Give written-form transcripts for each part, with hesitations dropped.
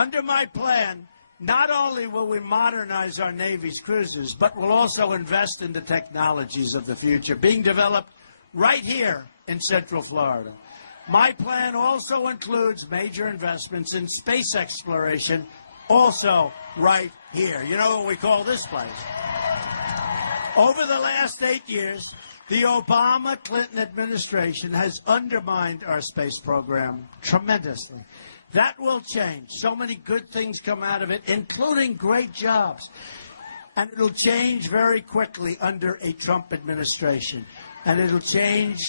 Under my plan, not only will we modernize our Navy's cruisers, but we'll also invest in the technologies of the future being developed right here in Central Florida. My plan also includes major investments in space exploration, also right here. You know what we call this place? Over the last 8 years, the Obama-Clinton administration has undermined our space program tremendously. That will change. So many good things come out of it, including great jobs. And it'll change very quickly under a Trump administration. And it'll change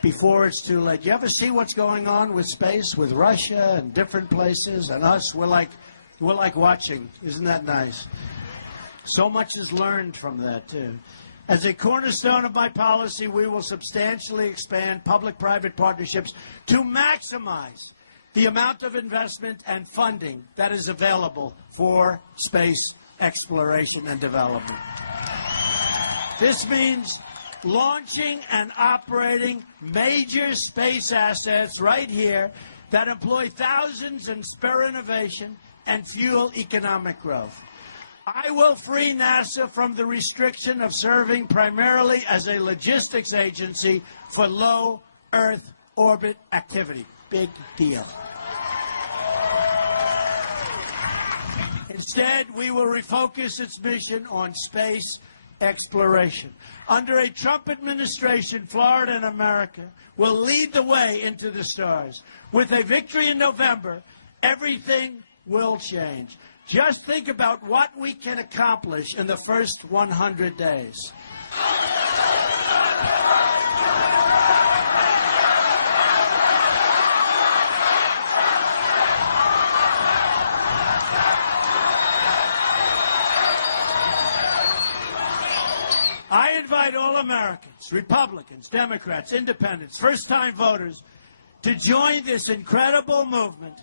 before it's too late. You ever see what's going on with space, with Russia and different places, and us? We're like watching. Isn't that nice? So much is learned from that, too. As a cornerstone of my policy, we will substantially expand public-private partnerships to maximize the amount of investment and funding that is available for space exploration and development. This means launching and operating major space assets right here that employ thousands and spur innovation and fuel economic growth. I will free NASA from the restriction of serving primarily as a logistics agency for low Earth orbit activity. Big deal. Instead, we will refocus its mission on space exploration. Under a Trump administration, Florida and America will lead the way into the stars. With a victory in November, everything will change. Just think about what we can accomplish in the first 100 days. I invite all Americans, Republicans, Democrats, Independents, first-time voters, to join this incredible movement,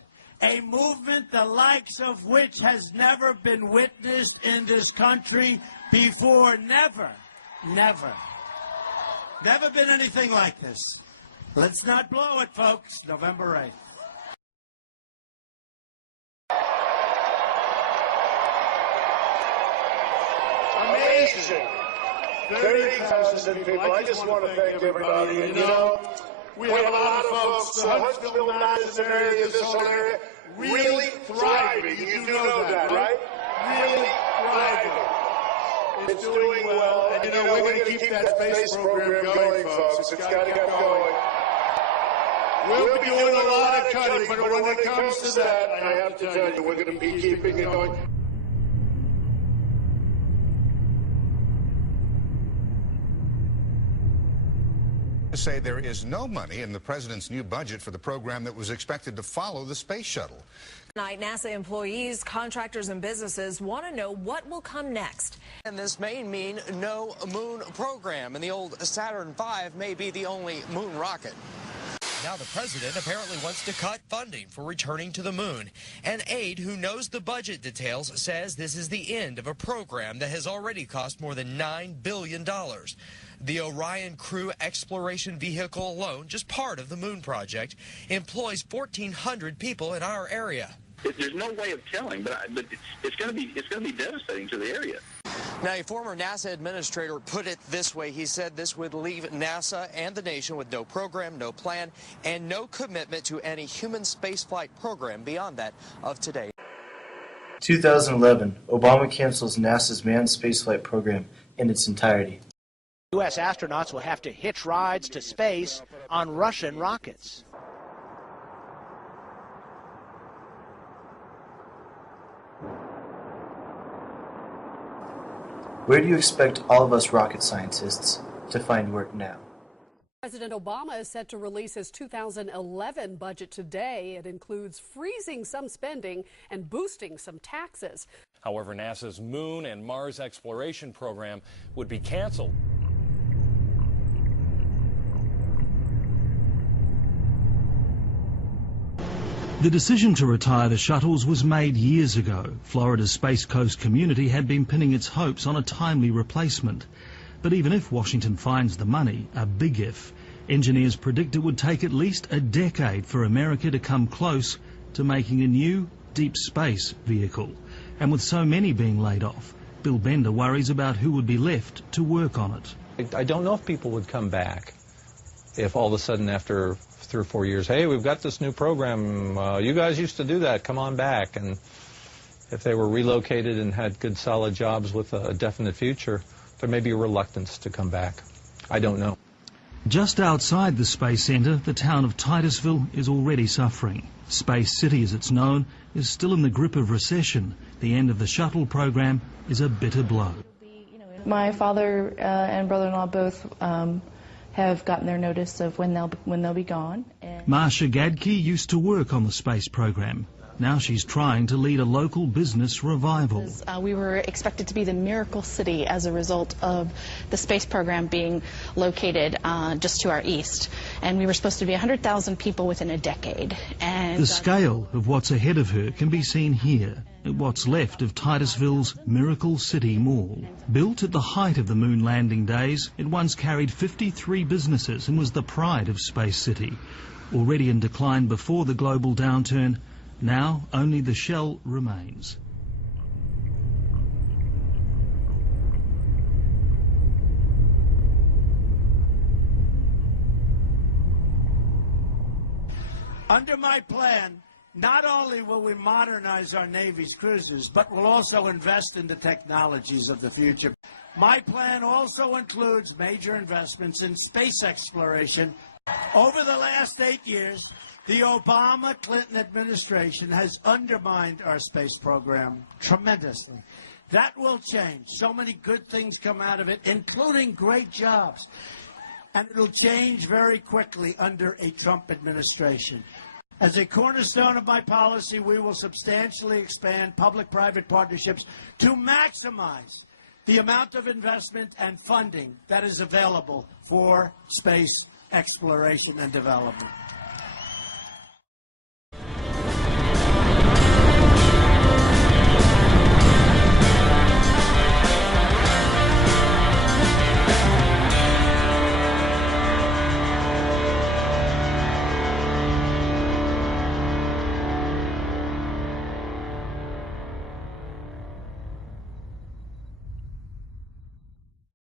a movement the likes of which has never been witnessed in this country before. Never, never. Never been anything like this. Let's not blow it, folks. November 8th. Amazing. 30,000 people. I just want to thank everybody. And, you know, we have a lot of folks. The Huntsville, Madison area, this whole area, really thriving. You do know that, right? Really thriving. It's doing well. And, you know, we're going to keep that space program going, folks. It's got to get going. We'll be doing a lot of cutting, but when it comes to that, I have to tell you, we're going to be keeping it going. Say there is no money in the president's new budget for the program that was expected to follow the space shuttle. Tonight, NASA employees, contractors, and businesses want to know what will come next. And this may mean no moon program, and the old Saturn V may be the only moon rocket. Now the president apparently wants to cut funding for returning to the moon. An aide who knows the budget details says this is the end of a program that has already cost more than $9 billion. The Orion Crew exploration vehicle alone, just part of the moon project, employs 1,400 people in our area. There's no way of telling, but it's going to be devastating to the area. Now, a former NASA administrator put it this way. He said this would leave NASA and the nation with no program, no plan, and no commitment to any human spaceflight program beyond that of today. 2011, Obama cancels NASA's manned spaceflight program in its entirety. U.S. astronauts will have to hitch rides to space on Russian rockets. Where do you expect all of us rocket scientists to find work now? President Obama is set to release his 2011 budget today. It includes freezing some spending and boosting some taxes. However, NASA's Moon and Mars exploration program would be canceled. The decision to retire the shuttles was made years ago. Florida's Space Coast community had been pinning its hopes on a timely replacement. But even if Washington finds the money, a big if, engineers predict it would take at least a decade for America to come close to making a new, deep space vehicle. And with so many being laid off, Bill Bender worries about who would be left to work on it. I don't know if people would come back if all of a sudden after 3 or 4 years, hey, we've got this new program, you guys used to do that, come on back. And if they were relocated and had good solid jobs with a definite future, there may be a reluctance to come back. I don't know. Just outside the Space Centre, the town of Titusville is already suffering. Space City, as it's known, is still in the grip of recession. The end of the shuttle program is a bitter blow. My father and brother-in-law both have gotten their notice of when they'll be gone. Marsha Gadke used to work on the space program. Now she's trying to lead a local business revival. We were expected to be the miracle city as a result of the space program being located just to our east. And we were supposed to be 100,000 people within a decade. And the scale of what's ahead of her can be seen here, at what's left of Titusville's Miracle City Mall. Built at the height of the moon landing days, it once carried 53 businesses and was the pride of Space City. Already in decline before the global downturn, now only the shell remains. Under my plan, not only will we modernize our Navy's cruisers, but we'll also invest in the technologies of the future. My plan also includes major investments in space exploration. Over the last 8 years, the Obama-Clinton administration has undermined our space program tremendously. That will change. So many good things come out of it, including great jobs. And it'll change very quickly under a Trump administration. As a cornerstone of my policy, we will substantially expand public-private partnerships to maximize the amount of investment and funding that is available for space exploration and development.